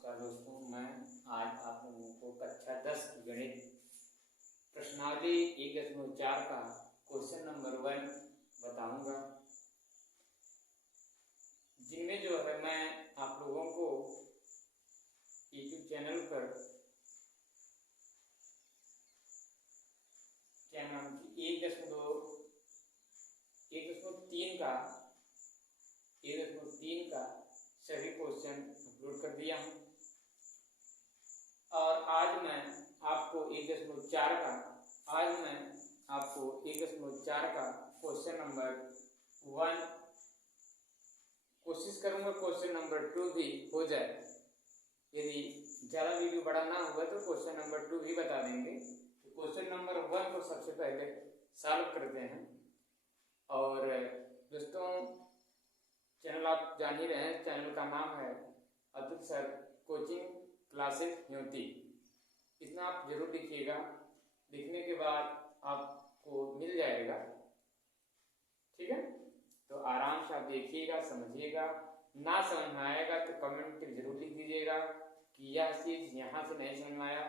नमस्कार दोस्तों, मैं आज आप लोगों को कक्षा 10 की गणित प्रश्नावली 1.4 का क्वेश्चन नंबर 1 बताऊंगा, जिनमें जो है मैं आप लोगों को यूट्यूब चैनल पर क्या नाम की 1.3 का सभी क्वेश्चन अपलोड कर दिया हूँ। और आज मैं आपको 1.4 का क्वेश्चन नंबर 1 कोशिश करूंगा क्वेश्चन नंबर 2 भी हो जाए। यदि ज़्यादा वीडियो बड़ा ना होगा तो क्वेश्चन नंबर 2 भी बता देंगे। तो क्वेश्चन नंबर 1 को सबसे पहले सॉल्व करते हैं। और दोस्तों, चैनल आप जान ही रहे हैं, चैनल का नाम है अतुल सर कोचिंग क्लासेस ह्योती। इतना आप जरूर लिखिएगा, लिखने के बाद आपको मिल जाएगा। ठीक है, तो आराम से आप देखिएगा, समझिएगा। ना समझ में आएगा तो कमेंट में जरूर लिख दीजिएगा कि यह चीज़ यहाँ से नहीं समझ में आया।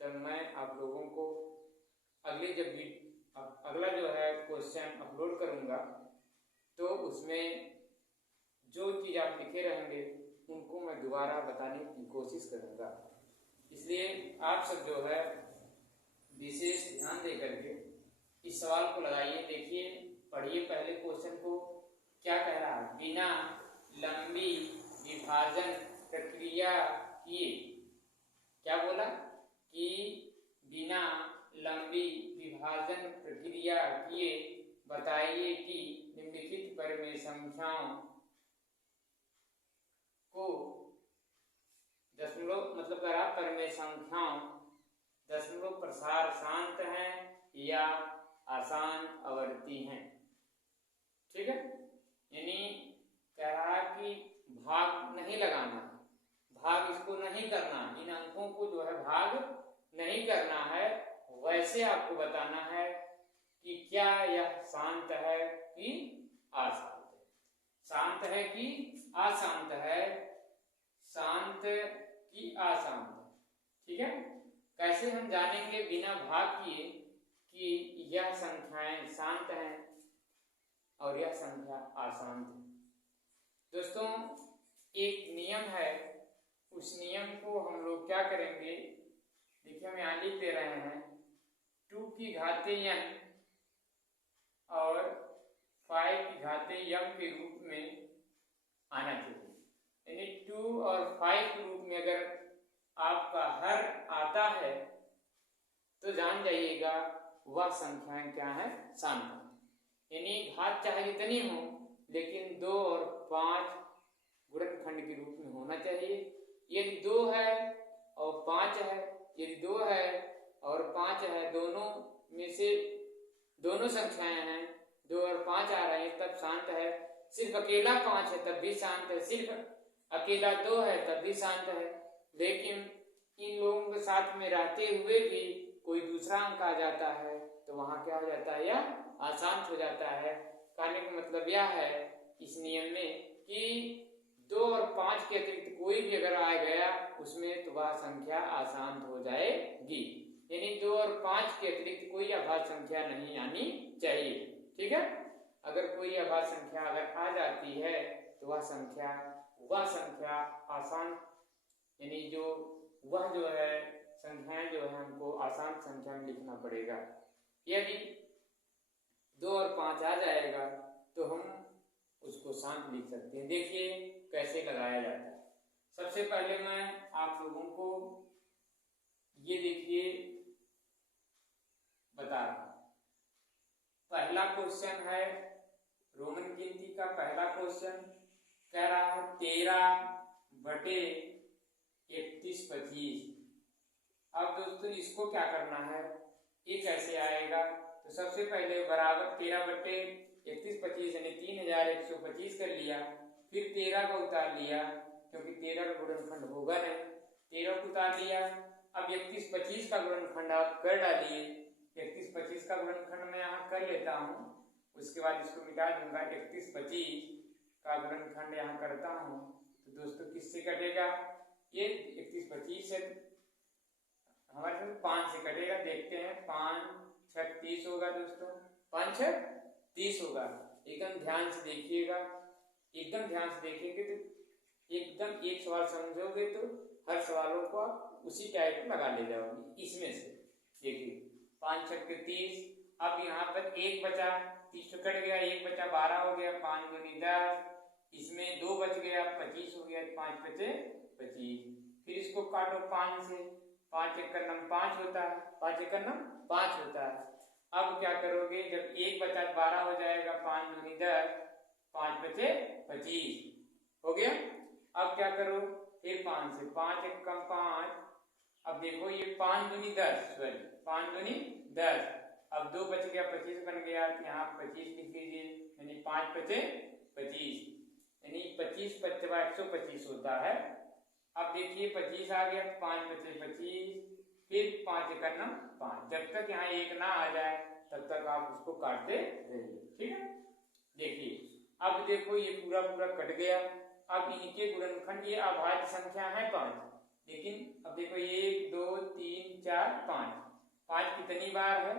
तब मैं आप लोगों को अगला जो है क्वेश्चन अपलोड करूँगा, तो उसमें जो चीज़ आप लिखे रहेंगे उनको मैं दोबारा बताने की कोशिश करूँगा। इसलिए आप सब जो है विशेष ध्यान दे करके इस सवाल को लगाइए। देखिए, पढ़िए पहले क्वेश्चन को। क्या कह रहा है? बिना लंबी विभाजन प्रक्रिया किए, क्या बोला कि बिना लंबी विभाजन प्रक्रिया किए बताइए कि निम्नलिखित परिमेय संख्याओं को दशमलव मतलब परिमेय संख्याओं दशमलव प्रसार शांत हैं या आसान आवर्ती हैं। ठीक है, यानी कह रहा है कि भाग नहीं लगाना, भाग इसको नहीं करना, इन अंकों को जो है भाग नहीं करना है। वैसे आपको बताना है कि क्या यह शांत है कि अशांत है, शांत है कि अशांत है, शांत कि अशांत है। ठीक है, कैसे हम जानेंगे बिना भाग किए कि यह संख्याएं शांत हैं और यह संख्या अशांत है? दोस्तों, एक नियम है, उस नियम को हम लोग क्या करेंगे, देखिए हम यहाँ लिख दे रहे हैं 2 की घातीय n और 5 की घातीय m के रूप में आना चाहिए। यानी 2 और 5 के रूप में अगर आपका हर आता है तो जान जाइएगा वह संख्याएं क्या है, शांत। यानी घात चाहे जितनी हो, लेकिन 2 और 5 गुणनखंड के रूप में होना चाहिए। यदि 2 है और 5 है, यदि 2 है और 5 है, दोनों में से दोनों संख्याएं हैं, 2 और 5 आ रहे हैं, तब शांत है। सिर्फ अकेला 5 है तब भी शांत है, सिर्फ अकेला 2 है तब भी शांत है। लेकिन इन लोगों के साथ में रहते हुए भी कोई दूसरा अंक आ जाता है तो वहां क्या हो जाता है, यह अशांत हो जाता है। कहने का मतलब यह है इस नियम में कि 2 और 5 के अतिरिक्त कोई भी अगर आ गया उसमें तो वह संख्या अशांत हो जाएगी। यानी 2 और 5 के अतिरिक्त कोई अभाज्य संख्या नहीं आनी चाहिए। ठीक है, अगर कोई अभाज्य संख्या अगर आ जाती है तो वह संख्या अशांत, यानी वह जो है संख्याएं जो है हमको अशांत संख्या में लिखना पड़ेगा। यदि 2 और 5 आ जाएगा तो हम उसको शांत लिख सकते हैं। देखिए कैसे लगाया जाता है। सबसे पहले मैं आप लोगों को ये देखिए बता रहा हूं। पहला क्वेश्चन है रोमन गिनती का पहला क्वेश्चन, कह रहा है 13/3125। अब दोस्तों इसको क्या करना है, ये कैसे आएगा? तो सबसे पहले बराबर 13/3125 यानी 3125 कर लिया, फिर 13 को उतार लिया क्योंकि 13 का गुणनखंड होगा नहीं, 13 को उतार लिया। अब 3125 का गुणनखंड आप कर डालिए। 3125 का गुणनखंड मैं यहाँ कर लेता हूँ, उसके बाद इसको मिटा दूंगा। 3125 का गुणनखंड यहाँ करता हूँ तो दोस्तों किससे कटेगा? ये 31 25 है, हमारे पास 5 से कटेगा, देखते हैं 5 6 30 होगा दोस्तों, 5 6 30 होगा। एकदम ध्यान से देखिएगा, एकदम ध्यान से देखेंगे तो एकदम एक सवाल समझोगे तो हर सवालों को आप उसी टाइप में लगा ले जाओगे इसमें से। देखिए 5 6 30, अब यहाँ पर एक बचा, 30 तो कट गया, एक बचा 12 हो गया, 5 दूनी 10, इसमें 2 बच गया 25 हो गया, 5 बचे 25। फिर इसको काटो 5 से, 5 एक का नम 5 होता है, 5 एक का नम 5 होता है। अब क्या करोगे, जब एक बचा 12 हो जाएगा, 5 दूनी 10, 5 बचे 25 हो गया। अब क्या करो, फिर 5 से, 5 एक कम 5, अब देखो ये 5 दूनी 10, सॉरी 5 दूनी 10, अब 2 बच गया 25 बन गया, यहाँ 25 लिख लीजिए, यानी 5 बचे 25, यानी 25 55 125 होता है। अब देखिए 25 आ गया, 5 बचे 25, फिर 5 एक नम 5, जब तक यहाँ एक ना आ जाए तब तक आप उसको काटते रहिए, ठीक है। देखिए अब देखो ये पूरा पूरा कट गया। अब इनके गुणनखंड, ये अभाज्य संख्या है 5, लेकिन अब देखो 1 2 3 4 5, 5 कितनी बार है,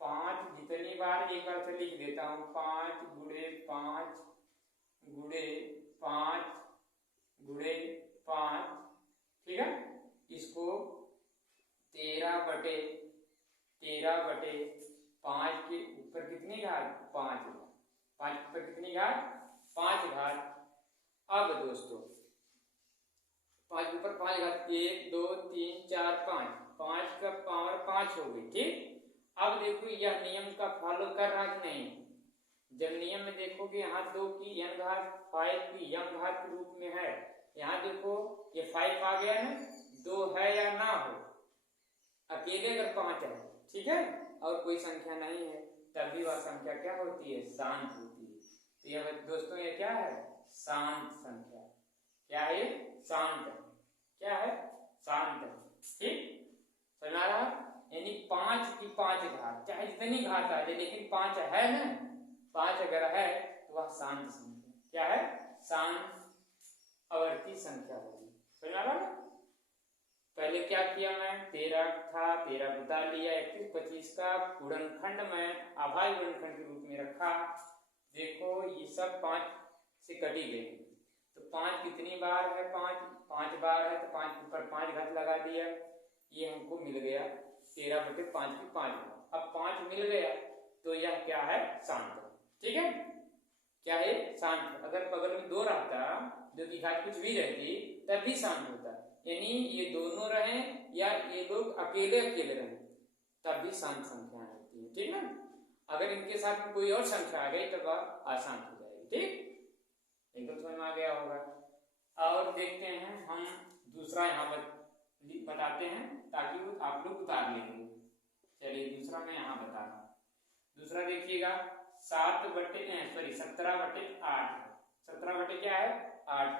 5 जितनी बार, एक बार से लिख देता हूँ, 5 गुणे 5 गुणे 5 गुणे 5, ठीक है। इसको 13 बटे 5 के ऊपर कितनी घात, 5, 5 के ऊपर कितनी घात, 5 घात। अब दोस्तों 5 के ऊपर 5 घात, 1 2 3 4 5, 5 का पावर 5 हो गई, ठीक। अब देखो यह नियम का फॉलो कर रहा कि नहीं, जब नियम में देखोगे यहाँ 2 की n घात 5 की m घात के रूप में है, यहाँ देखो ये 5 आ गया है, 2 है या ना हो, अकेले अगर 5 है, ठीक है, और कोई संख्या नहीं है, तब भी वह संख्या क्या होती है, शांत होती है। तो यह दोस्तों ये क्या है, शांत संख्या, क्या है, शांत है, क्या है, शांत है, ठीक, समझ रहा। यानी 5 की 5 घात, चाहे जितनी घात आ जाए, लेकिन 5 है ना, 5 अगर है तो वह शांत संख्या, क्या है, शांत आवर्ती संख्या होगी, समझ रहा ना। पहले क्या किया मैं, 13 था, 13 बता लिया, 31 25 का गुणनखंड में अभाज्य गुणनखंड के रूप में रखा। देखो ये सब 5 से कटी गई, तो 5 कितनी बार है, 5 बार है, तो 5 के ऊपर 5 घात लगा दिया, ये हमको मिल गया 13 बटे 5 की 5 घात। अब 5 मिल गया तो यह क्या है, शांत, ठीक है, क्या है, शांत। अगर बगल में 2 रहता, 2 की घात कुछ भी रहती, तब भी शांत होता, यानी ये दोनों रहे या ये लोग अकेले अकेले रहे, तब भी शांत संख्या होती है, ठीक ना। अगर इनके साथ में कोई और संख्या आ गई तब अशांत हो जाएगी, ठीक, एकदम समझ में आ गया होगा। और देखते हैं हम दूसरा यहाँ बताते हैं ताकि आप लोग उतार लेंगे। चलिए दूसरा मैं यहाँ बता रहा हूँ। दूसरा देखिएगा 17 बटे 8, 17 बटे क्या है, 8।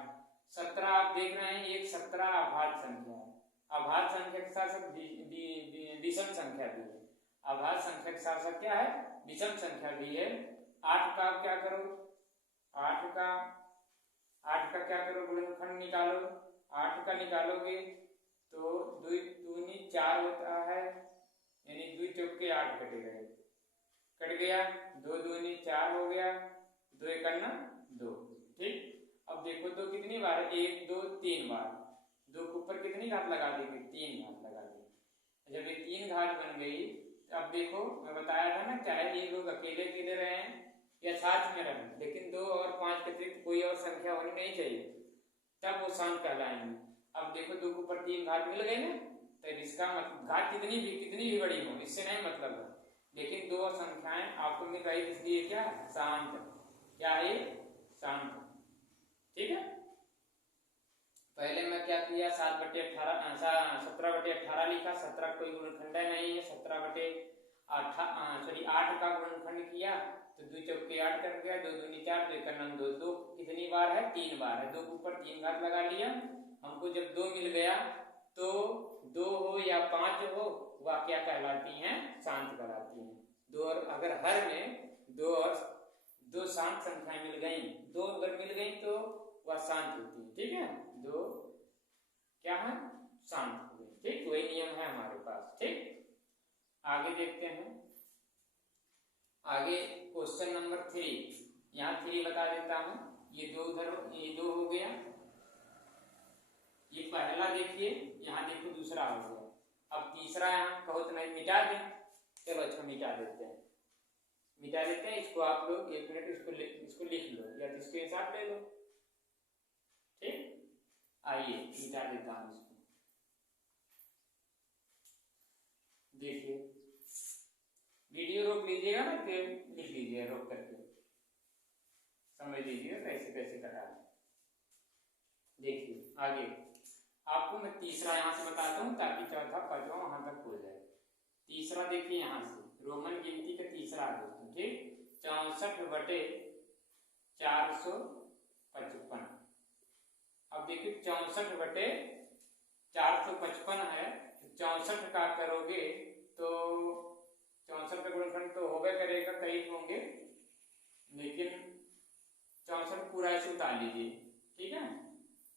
17 आप देख रहे हैं, एक 17 अभाज्य संख्या है, अभाज्य संख्या के साथ साथ विषम संख्या भी है, अभाज्य संख्या के साथ साथ क्या है, विषम संख्या भी है। 8 का आप क्या करो, 8 का क्या करो, गुणनखंड निकालो। 8 का निकालोगे तो 2 दूनी 4 होता है, यानी 2 चौके 8 कटेगा, कट गया, 2 दूनी 4 हो गया, 2 एक 2, ठीक। अब देखो 2 कितनी बार, 1 2 3 बार, 2 के ऊपर कितनी घात लगा देंगे, 3 घात लगा देंगे। जब ये 3 घात बन गई, अब देखो मैं बताया था ना, चाहे ये लोग अकेले अकेले रहे या साथ में रहे, लेकिन 2 और 5 के अतिरिक्त कोई और संख्या होनी नहीं चाहिए, तब वो शांत कहलाएंगे। अब देखो 2 के ऊपर 3 घात मिल गए ना, तो इसका मतलब घात कितनी भी बड़ी हो, इससे नहीं मतलब है, लेकिन 2 संख्याएं आपको मिल रही, इसलिए क्या, शांत, क्या है, शांत, ठीक है। पहले मैं क्या किया, 17 बटे 18 लिखा, 17 कोई गुणनखंड नहीं है, 8 का गुणनखंड किया तो 2 चौके 8 कट गया, 2 दूनी 4, 2 एक 2, 2 कितनी बार है, 3 बार है, 2 के ऊपर 3 घात लगा लिया। हमको जब 2 मिल गया तो 2 हो या 5 हो, वह क्या कहलाती हैं, शांत कहलाती हैं। 2 और अगर हर में 2 शांत संख्याएं मिल गई, 2 अगर मिल गई तो वह शांत होती है, ठीक है। 2 क्या है, शांत हो गई। ठीक, वही नियम है हमारे पास। ठीक, आगे देखते हैं। आगे क्वेश्चन नंबर 3, यहाँ 3 बता देता हूं। ये दो हो गया, ये पहला देखिए, यहाँ देखो दूसरा हो गया। अब तीसरा यहाँ कहो तो नहीं मिटा दें, चलो अच्छा मिटा देते हैं, मिटा देते हैं इसको। आप लोग 1 मिनट इसको लिख लो या तो स्क्रीनशॉट ले लो। ठीक, आइए मिटा देता हूं इसको। देखिए वीडियो रोक लीजिएगा ना, फिर लिख लीजिएगा रोक करके, समझ लीजिएगा कैसे कैसे करना है। देखिए आगे आपको मैं तीसरा यहाँ से बताता हूँ ताकि चौथा पांचवा वहां तक हो जाए। तीसरा देखिए यहाँ से रोमन गिनती का तीसरा है दोस्तों। ठीक, 64/455। अब देखिए 64/455 है, 64 का करोगे तो 64 का गुणनखंड तो होगा करेगा, कई होंगे, लेकिन 64 पूरा ऐसे उतार लीजिए। ठीक है,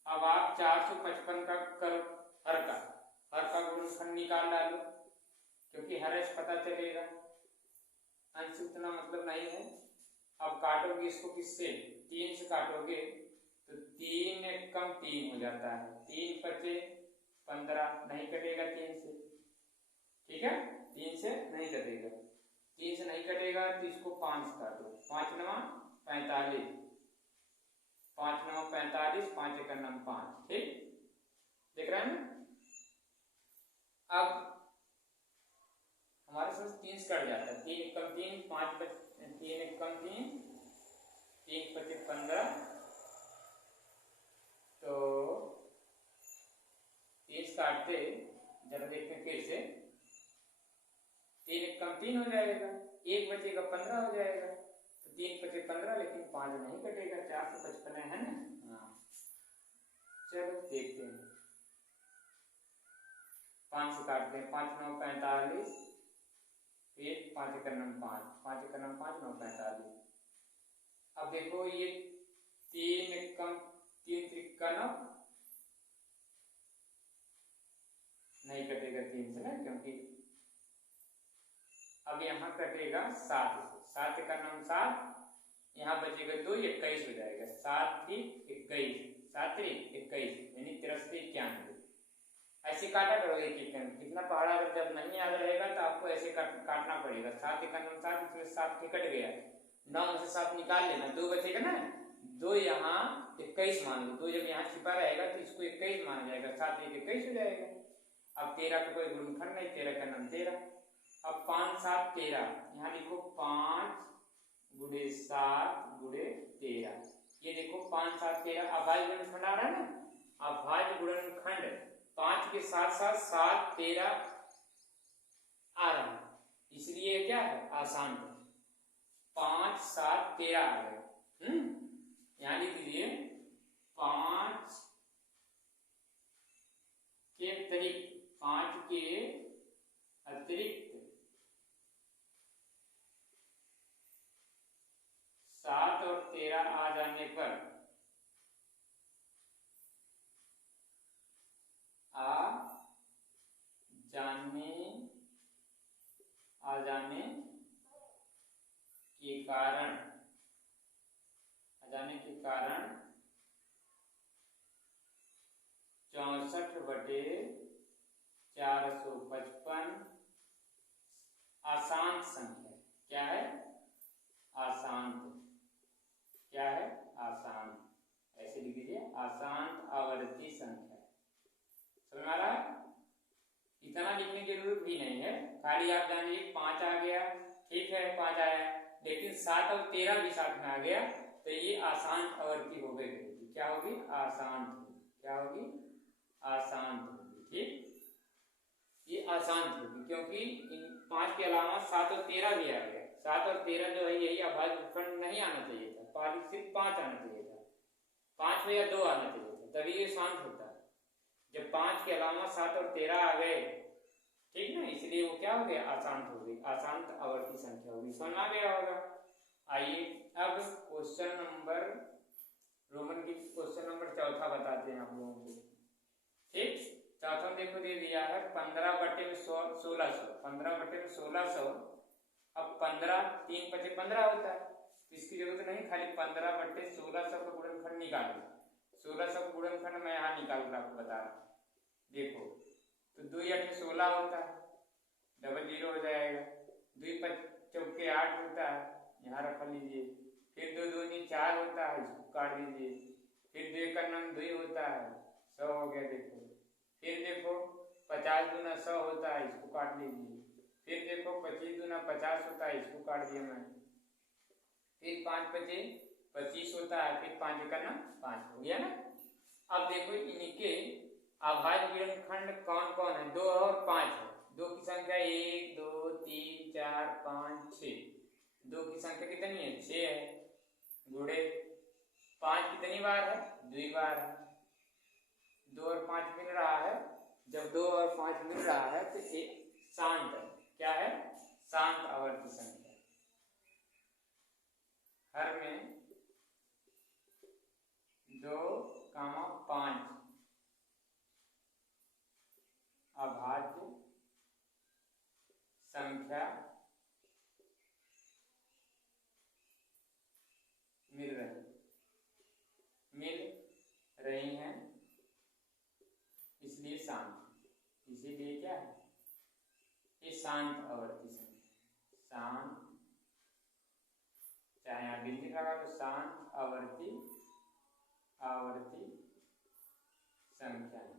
अब आप 455 का करो, हर का गुणनखंड निकाल डालो, क्योंकि हर ऐसे पता चलेगा, अंश उतना मतलब नहीं है। अब काटोगे इसको किससे, 3 से काटोगे तो 3 कम 3 हो जाता है, 3 पचे 15, नहीं कटेगा 3 से। ठीक है, 3 से नहीं कटेगा, 3 से नहीं कटेगा तो इसको 5 काटो, 5 9 45, 5 9 45, 5 1 9 5। ठीक, देख रहे हैं ना। अब हमारे साथ 3 से कट जाता है, 3 कम 3, 5 3 कम 3, 3 पचे 15, तो 30 काटते जरा देखते हैं फिर से, 3 कम 3 हो जाएगा, 1 बचेगा 15 हो जाएगा, तो 3 पचे 15, लेकिन 5 नहीं कटेगा, 455 है ना। हाँ चलो देखते हैं, 5 से काटते हैं, 5 9 45, फिर 5 1 9 5, 5 1 9 5 9 45। अब देखो ये 3 कम 3 3 नहीं कटेगा 3 से ना, क्योंकि अब यहाँ कटेगा 7 से, 7 1 9 7, यहाँ बचेगा 2, 21 हो जाएगा, 7 3 21, 7 3 21, यानी 83 91। ऐसे काटा करोगे कितना पहाड़ा, अगर जब नहीं याद रहेगा तो आपको ऐसे काटना पड़ेगा। 7 1 9 7, इसमें 7 कट गया, 9 में से 7 निकाल लेना, 2 बचेगा ना, 2 यहाँ 21 मान लो, 2 जब यहाँ छिपा रहेगा तो इसको 21 माना जाएगा, 7 1 21 हो जाएगा। अब 13 का कोई गुणनखंड नहीं, 13 का नाम 13। अब 5 7 13, यहाँ देखो 5 गुणे 7 गुणे 13, ये देखो 5 7 13 अभाज्य गुणनखंड आ रहा है ना। अभाज्य गुणनखंड 5 के साथ साथ 7 13 आ रहा है, इसलिए क्या है आसान है, 5 7 13 आ गए। यहाँ लिख लीजिए 5 के अतिरिक्त, 5 के अतिरिक्त 7 और 13 आ जाने पर आ जाने के कारण 64/455 आशांत संख्या। क्या है, आशांत, क्या है आशांत, ऐसे लिख दीजिए, आशांत आवर्ती संख्या। समझ आ रहा है, इतना लिखने की जरूरत भी नहीं है, खाली आप जानिए 5 आ गया, ठीक है 5 आया, लेकिन 7 और 13 भी साथ में आ गया तो ये आशांत आवर्ती हो गई, क्या होगी आशांत, क्या होगी आशांत होगी। ठीक, ये आशांत होगी क्योंकि इन 5 के अलावा 7 और 13 भी आ गया, 7 और 13 जो है यही अभाज्य गुणनखंड नहीं आना चाहिए था, सिर्फ 5 आना चाहिए था, 5 में या 2 आना चाहिए था, तभी ये शांत होता है। जब 5 के अलावा 7 और 13 आ गए, ठीक ना, इसलिए वो क्या हो गया आशांत हो गई, आशांत आवर्ती संख्या होगी। समझ आ गया होगा। आइए अब क्वेश्चन नंबर रोमन की क्वेश्चन नंबर 4 बताते हैं आप लोगों को। ठीक, चौथा देखो दे दिया है 15/1600, 15/1600। अब 15 3 × 15 होता है, तो इसकी जरूरत नहीं, खाली 15/1600 का गुणनखंड निकालो। 1600 का गुणनखंड मैं यहाँ निकाल कर आपको बता रहा हूँ। देखो तो 2 × 8 = 16 होता है, डबल 0 हो जाएगा। 2 × 5 = 8 होता है, यहाँ रख लीजिए। फिर 2 × 2 = 4 होता है, इसको काट दीजिए। फिर 2 × 9 = 2 होता है, 100 हो गया। देखो फिर देखो 50 × 2 = 100 होता है, इसको काट लीजिए। फिर देखो 25 × 2 = 50 होता है, इसको काट दिया मैं। फिर 5 × 5 = 25 होता है, फिर 5 × 1 = 5 हो गया ना। अब देखो इनके अभाज्य गुणनखंड कौन कौन है, 2 और 5 है। 2 की संख्या 1 2 3 4 5 6, 2 की संख्या कितनी है, 6 है। गुणे 5 कितनी बार है, 2 बार है। 2 और 5 मिल रहा है, जब 2 और 5 मिल रहा है तो एक शांत है। क्या है, शांत आवर्ती संख्या। हर में 2, 5 अभाज्य संख्या मिल रही हैं, इसलिए शांत। इसीलिए क्या है, ये शांत आवर्ती संख्या। शांत, चाहे यहाँ बिल्ली लगा तो शांत आवर्ती संख्या है।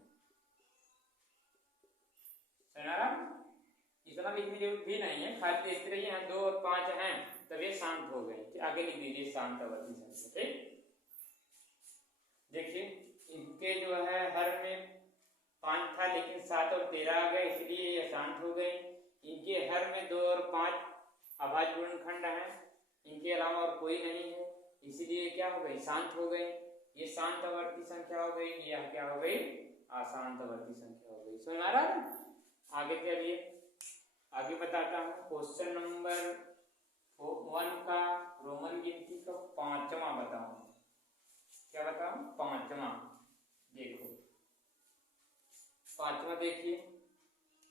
इतना लिखने की जरूरत भी नहीं है, खाली देखते रहिए यहाँ 2 और 5 हैं, तब ये शांत हो गए। आगे लिख दीजिए शांत आवर्ती संख्या। ठीक, देखिए इनके जो है हर में 5 था, लेकिन 7 और 13 आ गए, इसलिए ये शांत हो गए। इनके हर में 2 और 5 अभाज्य गुणनखंड हैं, इनके अलावा और कोई नहीं है, इसलिए क्या हो गई, शांत हो गए। ये शांत आवर्ती संख्या हो गई, यह क्या हो गई, अशांत आवर्ती संख्या हो गई। समझ आ रहा है। आगे चलिए, आगे बताता हूँ। क्वेश्चन नंबर 1 का रोमन गिनती का 5वां बताऊँ। क्या बताऊँ, 5वां। देखो 5वां देखिए,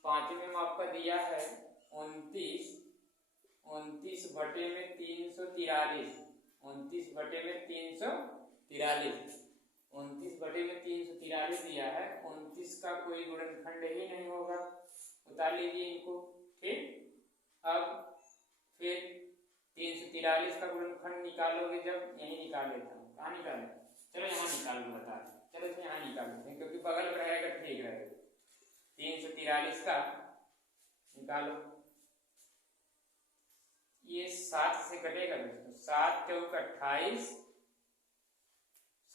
5वें में आपका दिया है 29 29/343, 29/343 दिया है। 29 का कोई गुणनखंड ही नहीं होगा, उतार लीजिए इनको। ठीक, अब फिर 343 का गुणनखंड निकालोगे, जब यही निकाल लेता हूँ। कहाँ निकाले, चलो यहाँ निकाल लो, बता दें। चलो इसमें यहाँ निकाल लेते हैं, क्योंकि बगल में रहेगा, ठीक रहेगा। 343 का निकालो, ये 7 से कटेगा दोस्तों। 7 × 28,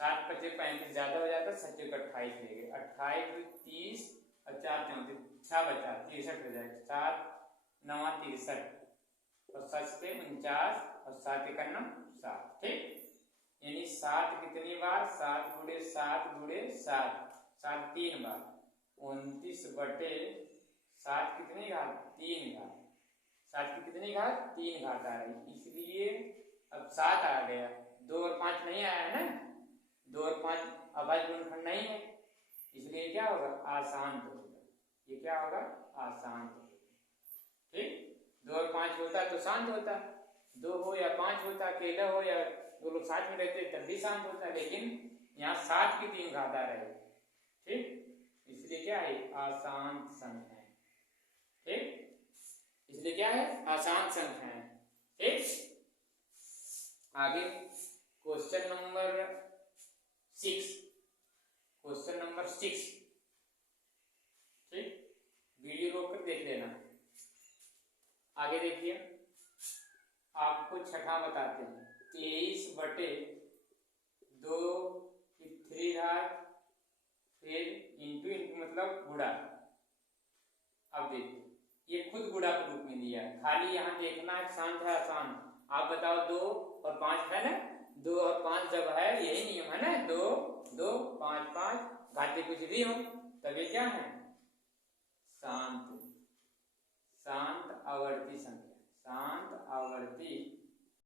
7 × 5 = 35, ज्यादा हो जाता है, 7 × 28 ले गए। 28 × 30 और 4 × 34, 6 बचा, 63 हो जाएगा। 7 × 9 = 63 और 7 से 49 और 7 × 1 = 7। ठीक, यानी 7 कितनी बार, 7 × 7 × 7, 7 3 बार। 29/7 कितनी घात, 3 घात। 7 की कितनी घात, 3 घात आ रही, इसलिए अब 7 आ गया। 2 और 5 नहीं आया है ना, 2 और 5 अभाज्य गुणनखंड नहीं है, इसलिए क्या होगा, अशांत होगा। ये क्या होगा, अशांत होगा। ठीक, 2 और 5 होता तो शांत होता, 2 हो या 5 होता, अकेला हो या 2 लोग साथ में रहते तब भी शांत होता, लेकिन यहाँ 7 की 3 घात आ रही। ठीक, इसलिए क्या है, अशांत संख्या है। ठीक, इसलिए क्या है, अशांत संख्या है। ठीक, आगे क्वेश्चन नंबर 6। क्वेश्चन नंबर 6, ठीक, वीडियो रोक कर देख लेना। आगे देखिए, आपको छठा बताते हैं। 23/2 की 3 घात, फिर इंटू मतलब गुणा। अब देखिए ये खुद गुणा के रूप में दिया है, खाली यहाँ देखना है शांत है अशांत। आप बताओ 2 और 5 है ना, 2 और 5 जब है, यही नियम है ना, 2 2 5 5, घाते कुछ भी हो तब ये क्या है, शांत आवर्ती संख्या, शांत आवर्ती